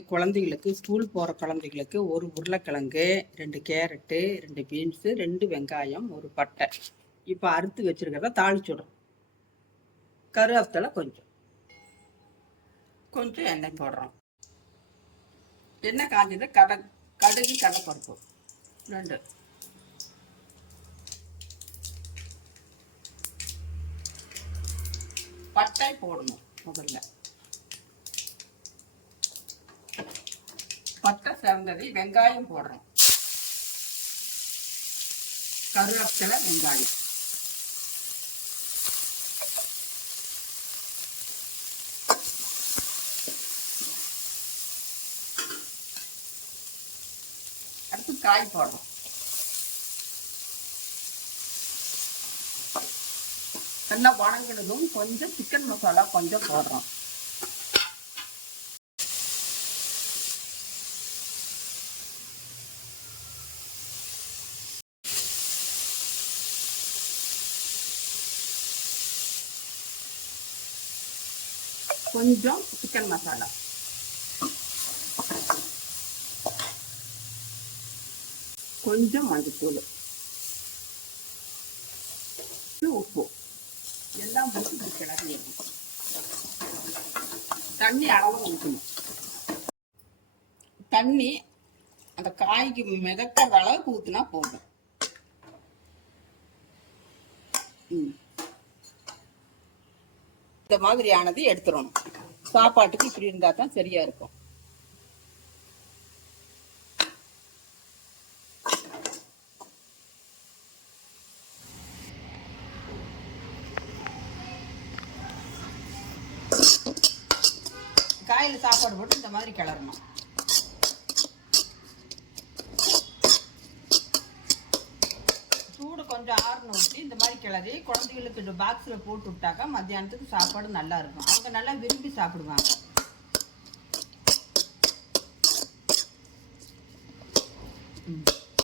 குழந்தைகளுக்கு ஸ்கூல் போகிற குழந்தைகளுக்கு ஒரு உருளைக்கிழங்கு ரெண்டு கேரட்டு ரெண்டு பீன்ஸு ரெண்டு வெங்காயம் ஒரு பட்டை. இப்போ அறுத்து வச்சிருக்கிறத தாளிச்சுடும் கருவேப்பிலை கொஞ்சம். கொஞ்சம் எண்ணெய் போடுறோம். எண்ணெய் காஞ்சது கடை கடுகு கடலைப்பருப்பு. ரெண்டு. பட்டை போடணும் முதல்ல. தகுந்ததை வெங்காயம் போடுறோம். கருவேப்பிலை வெங்காயம். அடுத்து காய் போடுறோம். நல்லா வணங்கினதும் கொஞ்சம் சிக்கன் மசாலா கொஞ்சம் போடுறோம். கொஞ்சம் சிக்கன் மசாலா கொஞ்சம் மஞ்சத்தூள் உப்பு எல்லாம் போட்டு இப்படி கிளறி தண்ணி அளவு ஊற்றணும் தண்ணி அந்த காய்க்கு மிதக்கிற அளவுக்கு ஊற்றினா போதும். ம். இந்த மாதிரியானது எடுத்துடணும். சாப்பாட்டுக்கு இப்படி இருந்தால் தான் சரியா இருக்கும். காயில் சாப்பாடு போட்டு இந்த மாதிரி கிளறணும். கொஞ்சம் ஆறுனு ஊற்றி இந்த மாதிரி கிளறி குழந்தைகளுக்கு பாக்ஸில் போட்டு விட்டாக்கா மத்தியானத்துக்கு சாப்பாடு நல்லா இருக்கும். அவங்க நல்லா விரும்பி சாப்பிடுவாங்க. ம்.